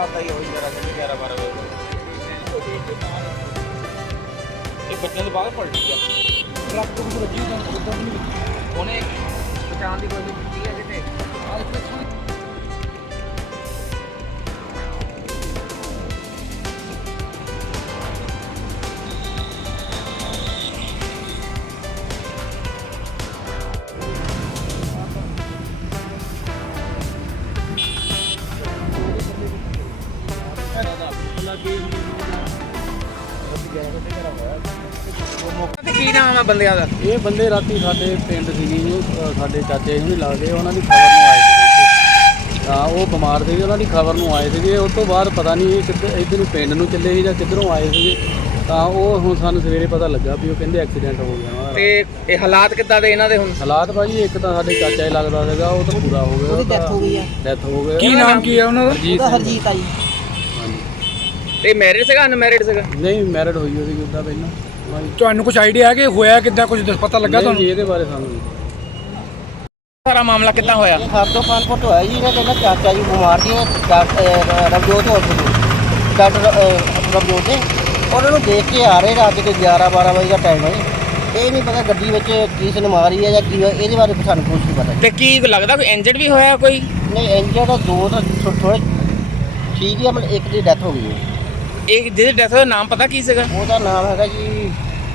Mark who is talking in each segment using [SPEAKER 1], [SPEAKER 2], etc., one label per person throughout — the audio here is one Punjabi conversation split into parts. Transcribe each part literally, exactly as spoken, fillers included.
[SPEAKER 1] आता ही होई जरा से ग्यारह बारह बजे एक बच्चे तो बाहर पलट गया ट्रक को भी वजी उन्हें बचाने की कोशिश की है कितने ਕੀ ਨਾਮ ਆ ਬੰਦਿਆਂ ਦਾ?
[SPEAKER 2] ਇਹ ਬੰਦੇ ਰਾਤੀ ਸਾਡੇ ਪਿੰਡ ਸੀਗੇ ਜੀ, ਸਾਡੇ ਚਾਚੇ ਹੁਣੀ ਲੱਗਦੇ, ਉਹਨਾਂ ਦੀ ਖਬਰ ਨੂੰ ਆਏ ਸੀਗੇ। ਤਾਂ ਉਹ ਬਿਮਾਰ ਸੀਗੇ, ਉਹਨਾਂ ਦੀ ਖਬਰ ਨੂੰ ਆਏ ਸੀਗੇ। ਉਸ ਤੋਂ ਬਾਅਦ ਪਤਾ ਨਹੀਂ ਇਹ ਕਿੱਧਰ ਇੱਧਰ ਨੂੰ ਪਿੰਡ ਨੂੰ ਚੱਲੇ ਸੀ ਜਾਂ ਕਿੱਧਰੋਂ ਆਏ ਸੀਗੇ। ਤਾਂ ਉਹ ਹੁਣ ਸਾਨੂੰ ਸਵੇਰੇ ਪਤਾ ਲੱਗਾ ਵੀ ਉਹ ਕਹਿੰਦੇ ਐਕਸੀਡੈਂਟ ਹੋ ਗਿਆ ਉਹਨਾਂ ਦਾ।
[SPEAKER 1] ਤੇ ਇਹ ਹਾਲਾਤ ਕਿੱਦਾਂ ਦੇ ਇਹਨਾਂ ਦੇ ਹੁਣ?
[SPEAKER 2] ਹਾਲਾਤ ਭਾਜੀ ਇੱਕ ਤਾਂ ਸਾਡੇ ਚਾਚਾ ਹੀ ਲੱਗਦਾ ਸੀਗਾ, ਉਹ ਤਾਂ ਪੂਰਾ ਹੋ ਗਿਆ,
[SPEAKER 3] ਉਹਦੀ ਡੈਥ ਹੋ ਗਈ ਆ।
[SPEAKER 2] ਡੈਥ ਹੋ ਗਿਆ।
[SPEAKER 1] ਕੀ ਨਾਮ ਕੀ ਹੈ ਉਹਨਾਂ ਦਾ?
[SPEAKER 2] ਹਰਜੀਤ
[SPEAKER 3] ਉਹਦਾ ਹਰਜੀਤ ਆ ਜੀ।
[SPEAKER 2] ਹਾਂਜੀ।
[SPEAKER 1] ਤੇ ਮੈਰਿਡ ਸੀਗਾ ਅਨਮੈਰਿਡ ਸੀਗਾ?
[SPEAKER 2] ਨਹੀਂ ਮੈਰਿਡ ਹੋਈ ਉਹਦੀ ਉੱਦਾਂ ਪਹਿਲਾਂ। ਹਾਂਜੀ।
[SPEAKER 4] ਤੁਹਾਨੂੰ ਕੁਝ ਆਈਡੀਆ ਹੈ ਕਿ ਹੋਇਆ ਕਿੱਦਾਂ, ਕੁਝ ਪਤਾ ਲੱਗਾ
[SPEAKER 2] ਨਹੀਂ
[SPEAKER 4] ਤੁਹਾਨੂੰ?
[SPEAKER 2] ਜੀ, ਇਹਦੇ ਬਾਰੇ ਸਾਨੂੰ ਨਹੀਂ।
[SPEAKER 1] ਸਾਰਾ ਮਾਮਲਾ ਕਿੱਦਾਂ ਹੋਇਆ?
[SPEAKER 3] ਇਹ ਹਰ ਤੋਂ ਪੰਜ ਫੁੱਟ ਹੋਇਆ ਜੀ। ਇਹਨਾਂ ਕਹਿੰਦਾ ਚਾਚਾ ਜੀ ਬਿਮਾਰ ਸੀ, ਡਾਕਟਰ ਰਵਜੋਤ ਹਸਪਤਾਲ ਡਾਕਟਰ ਰਵਜੋਤ ਨੇ ਉਹਨਾਂ ਨੂੰ ਦੇਖ ਕੇ ਆ ਰਹੇ ਰਾਤ ਦੇ ਗਿਆਰਾਂ ਬਾਰਾਂ ਵਜੇ ਦਾ ਟਾਈਮ ਹੈ। ਇਹ ਨਹੀਂ ਪਤਾ ਗੱਡੀ ਵਿੱਚ ਕਿਸ ਨੇ ਮਾਰੀ ਹੈ ਜਾਂ ਕੀ ਹੋਇਆ, ਇਹਦੇ ਬਾਰੇ ਸਾਨੂੰ ਕੁਝ ਨਹੀਂ ਪਤਾ।
[SPEAKER 1] ਤੇ ਕੀ ਲੱਗਦਾ ਕੋਈ ਇੰਜਰਡ ਵੀ ਹੋਇਆ ਕੋਈ?
[SPEAKER 3] ਨਹੀਂ ਇੰਜਰਡ ਤਾਂ ਦੋ ਤਾਂ ਥੋੜੇ ਠੀਕ ਹੀ ਆ, ਮਤਲਬ ਇੱਕ ਦੀ ਡੈਥ ਹੋ ਗਈ ਹੈ।
[SPEAKER 1] ਇਹ ਜਿਹਦੀ ਡੈਥ ਦਾ ਨਾਮ ਪਤਾ ਕੀ ਸੀਗਾ?
[SPEAKER 3] ਉਹਦਾ ਨਾਮ ਹੈਗਾ ਜੀ,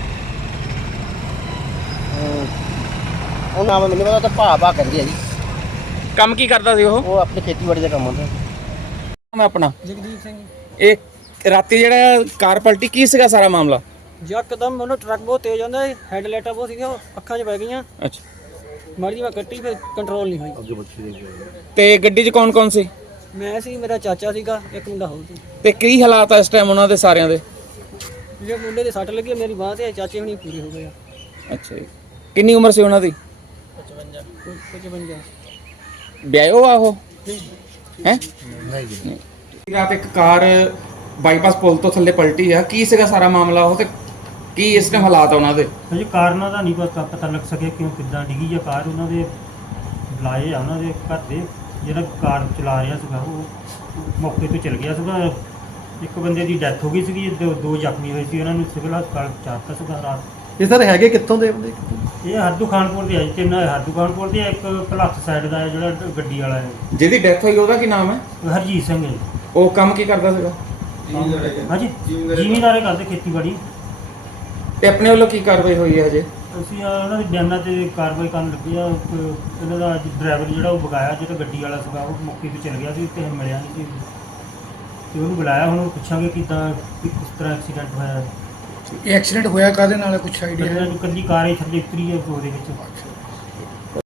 [SPEAKER 3] ਉਹ ਨਾਮ ਮੈਨੂੰ ਪਤਾ, ਤਾਂ ਭਾ ਭਾ ਕਹਿੰਦੇ ਆ ਜੀ।
[SPEAKER 1] ਕੰਮ ਕੀ ਕਰਦਾ ਸੀ ਉਹ?
[SPEAKER 3] ਉਹ ਆਪਣੇ ਖੇਤੀਬਾੜੀ ਦਾ ਕੰਮ ਹੁੰਦਾ।
[SPEAKER 1] ਮੈਂ ਆਪਣਾ
[SPEAKER 4] ਜਗਦੀਪ ਸਿੰਘ।
[SPEAKER 1] ਇਹ ਰਾਤੀ ਜਿਹੜਾ ਕਾਰ ਪਲਟੀ, ਕੀ ਸੀਗਾ ਸਾਰਾ ਮਾਮਲਾ?
[SPEAKER 4] ਯਕਦਮ ਉਹਨੂੰ ਟਰੱਕ ਬਹੁਤ ਤੇਜ਼ ਆਉਂਦਾ, ਹੈਡਲਾਈਟਾਂ ਬਹੁਤ ਸੀਗੀਆਂ, ਅੱਖਾਂ 'ਚ ਪੈ ਗਈਆਂ।
[SPEAKER 1] ਅੱਛਾ।
[SPEAKER 4] ਮਾੜੀ ਜਿਹੀ ਮੈਂ ਕੱਟੀ, ਫਿਰ ਕੰਟਰੋਲ ਨਹੀਂ ਹੋਈ।
[SPEAKER 1] ਤੇ ਗੱਡੀ 'ਚ ਕੌਣ ਕੌਣ ਸੀ?
[SPEAKER 4] ਮੈਂ ਸੀ, ਮੇਰਾ ਚਾਚਾ ਸੀਗਾ, ਇੱਕ ਮੁੰਡਾ ਹੋਰ ਸੀ।
[SPEAKER 1] ਤੇ ਕੀ ਹਾਲਾਤ ਆ ਇਸ ਟਾਈਮ ਉਹਨਾਂ ਦੇ ਸਾਰਿਆਂ ਦੇ?
[SPEAKER 4] ਜਿਹੜੇ ਮੁੰਡੇ ਦੇ ਸੱਟ ਲੱਗੀ, ਮੇਰੀ ਬਾਂਹ ਤੇ, ਚਾਚੇ ਹੁਣੀ ਪੂਰੇ ਹੋ ਗਏ ਆ।
[SPEAKER 1] ਅੱਛਾ ਜੀ। ਕਿੰਨੀ ਉਮਰ ਸੀ ਉਹਨਾਂ ਦੀ?
[SPEAKER 4] ਪਚਵੰਜਾ।
[SPEAKER 1] ਵਿਆਹੋ ਆ ਉਹ ਹੈ? ਨਹੀਂ। ਰਾਤ ਇੱਕ ਕਾਰ ਬਾਈਪਾਸ ਪੁਲ ਤੋਂ ਥੱਲੇ ਪਲਟੀ ਆ, ਕੀ ਸੀਗਾ ਸਾਰਾ ਮਾਮਲਾ ਉਹ, ਤੇ ਕੀ ਇਸ ਟਾਈਮ ਹਾਲਾਤ ਆ ਉਹਨਾਂ ਦੇ?
[SPEAKER 5] ਅਜੇ ਕਾਰਨਾਂ ਦਾ ਨਹੀਂ ਪਤਾ ਪਤਾ ਲੱਗ ਸਕਿਆ ਕਿਉਂ ਕਿੱਦਾਂ ਡਿੱਗੀ ਆ ਕਾਰ। ਉਹਨਾਂ ਦੇ ਬੁਲਾਏ ਆ ਉਹਨਾਂ ਦੇ ਘਰ ਦੇ, ਜਿਹੜਾ ਕਾਰ ਚਲਾ ਰਿਹਾ ਸੀਗਾ ਉਹ ਮੌਕੇ ਤੋਂ ਚਲ ਗਿਆ ਸੀਗਾ। ਇੱਕ ਬੰਦੇ ਦੀ ਡੈਥ ਹੋ ਗਈ ਸੀਗੀ, ਦੋ ਦੋ ਜ਼ਖਮੀ ਹੋਏ ਸੀ, ਉਹਨਾਂ ਨੂੰ ਸਿਵਲ ਹਸਪਤਾਲ ਪਹੁੰਚਾਤਾ ਸੀਗਾ ਰਾਤ।
[SPEAKER 2] ਇਹ ਸਰ ਹੈਗੇ ਕਿੱਥੋਂ ਦੇ ਬੰਦੇ?
[SPEAKER 5] ਇਹ ਹਰਦੂ ਖਾਨਪੁਰ ਦੇ ਆ ਜੀ, ਤਿੰਨ ਹਰਦੂ ਖਾਨਪੁਰ ਦੇ ਆ, ਇੱਕ ਭਲੱਖ ਸਾਈਡ ਦਾ ਹੈ ਜਿਹੜਾ ਗੱਡੀ ਵਾਲਾ ਹੈ।
[SPEAKER 1] ਜਿਹਦੀ ਡੈਥ ਹੋਈ ਉਹਦਾ ਕੀ ਨਾਮ ਹੈ?
[SPEAKER 5] ਹਰਜੀਤ ਸਿੰਘ ਹੈ।
[SPEAKER 1] ਉਹ ਕੰਮ ਕੀ ਕਰਦਾ ਸੀਗਾ?
[SPEAKER 5] ਹਾਂਜੀ ਜ਼ਿਮੀਂਦਾਰੇ ਕਰਦੇ, ਖੇਤੀਬਾੜੀ।
[SPEAKER 1] ਤੇ ਆਪਣੇ ਵੱਲੋਂ ਕੀ ਕਾਰਵਾਈ ਹੋਈ ਹੈ ਹਜੇ?
[SPEAKER 5] ਅਸੀਂ ਆਹ ਉਹਨਾਂ ਦੇ ਬਿਆਨਾਂ 'ਤੇ ਕਾਰਵਾਈ ਕਰਨ ਲੱਗੇ ਆ। ਇਹਨਾਂ ਦਾ ਡਰਾਈਵਰ ਜਿਹੜਾ ਉਹ ਬਗਾਇਆ, ਜਿਹੜਾ ਗੱਡੀ ਵਾਲਾ ਸੀਗਾ ਉਹ ਮੌਕੇ 'ਤੇ ਚਲ ਗਿਆ ਸੀ ਤੇ ਮਿਲਿਆ ਨਹੀਂ ਸੀ, ਤੇ ਉਹਨੂੰ ਬੁਲਾਇਆ। ਹੁਣ ਪੁੱਛਾਂਗੇ ਕਿੱਦਾਂ ਕਿਸ ਤਰ੍ਹਾਂ ਐਕਸੀਡੈਂਟ ਹੋਇਆ।
[SPEAKER 4] ਇਹ ਐਕਸੀਡੈਂਟ ਹੋਇਆ ਕਾਹਦੇ ਨਾਲ, ਕੁਝ ਆਈਡੀਆ?
[SPEAKER 5] ਕੱਲੀ ਕਾਰ ਹੀ ਥੱਲੇ ਉਤਰੀ ਹੈ ਉਹਦੇ ਵਿੱਚ।